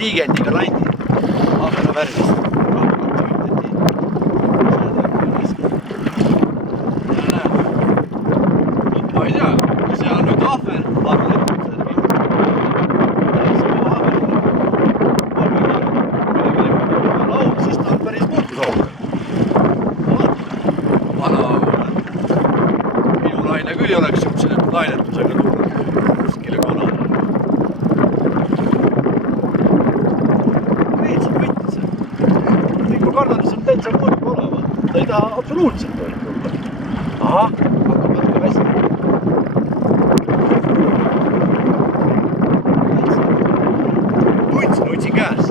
liigendiga landi. Ahvena värvist. Ma ei tea, see on nüüd ahven. Laud, siis ta on päris muutusoog. Vana minu laine küll ei oleks siukse lainetusega tulnud kuskile kanale. Veetsid võttis. Ma kardan, et see on täitsa mõõdub olema. Ta ei taha absoluutselt toimuda. Aha, hakkab natuke väsima. Tundsin otsi käes.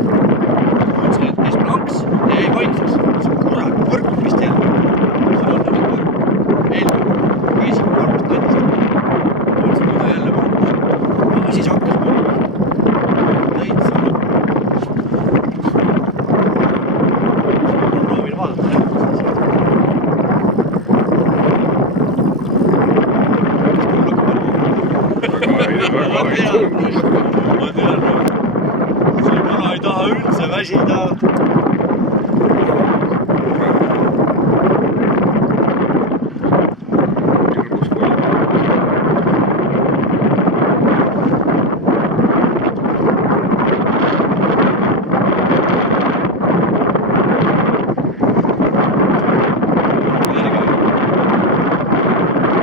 Tundsin, et kes planks jäi vaikseks. See on kurat, võrk, mis teil? See on nüüd võrk. Eelmine võisin kolmast tõttist. Tundsin, et ta jälle võrkus. Aga siis hakkas mõõdub. Täitsa. Ma proovin vaadata. Ma tean, see kana ei taha üldse väsida.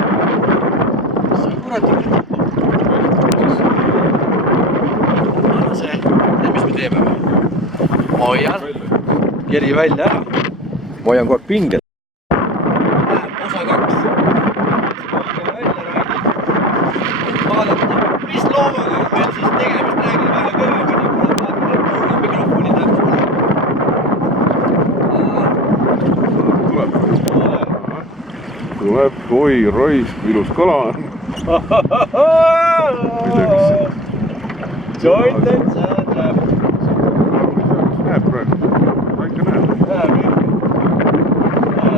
See on kurat ikka. Mis me teeme? Ma hoian keri välja ära. Ma hoian kogu aeg pingel. Osa 2. Vaadata, mis loomaga on meil siis tegemist. Räägin vähe kõvemini, kuna vaatan, et kuulab mikrofoni täpselt. Tuleb, oi, raisk, ilus kala on. Joint täitsa näeb. Näeb praegu, väike näeb. Näeb ikka.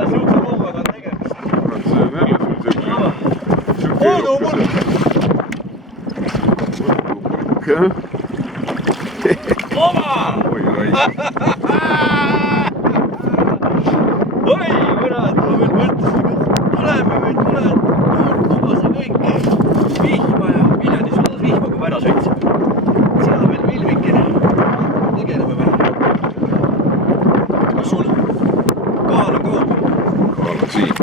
Siukse loomaga on tegemist. See on jälle sul siuke... Oodu mulk! Oma! Oi, raisk. Oi, kurat, ma veel mõtlesin, et tuleme või tuled. Tubase kõike. Vihma ja Viljandi suunas vihma, kui ma ära sõitsin. Seal veel vilvikene. Tegeleme veel. Kas sul kaal on kaugel? Kaal on siin.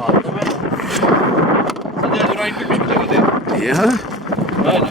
Vaatame. Sa tead ju Rain küll, mis midagi teed? Jah. Aina.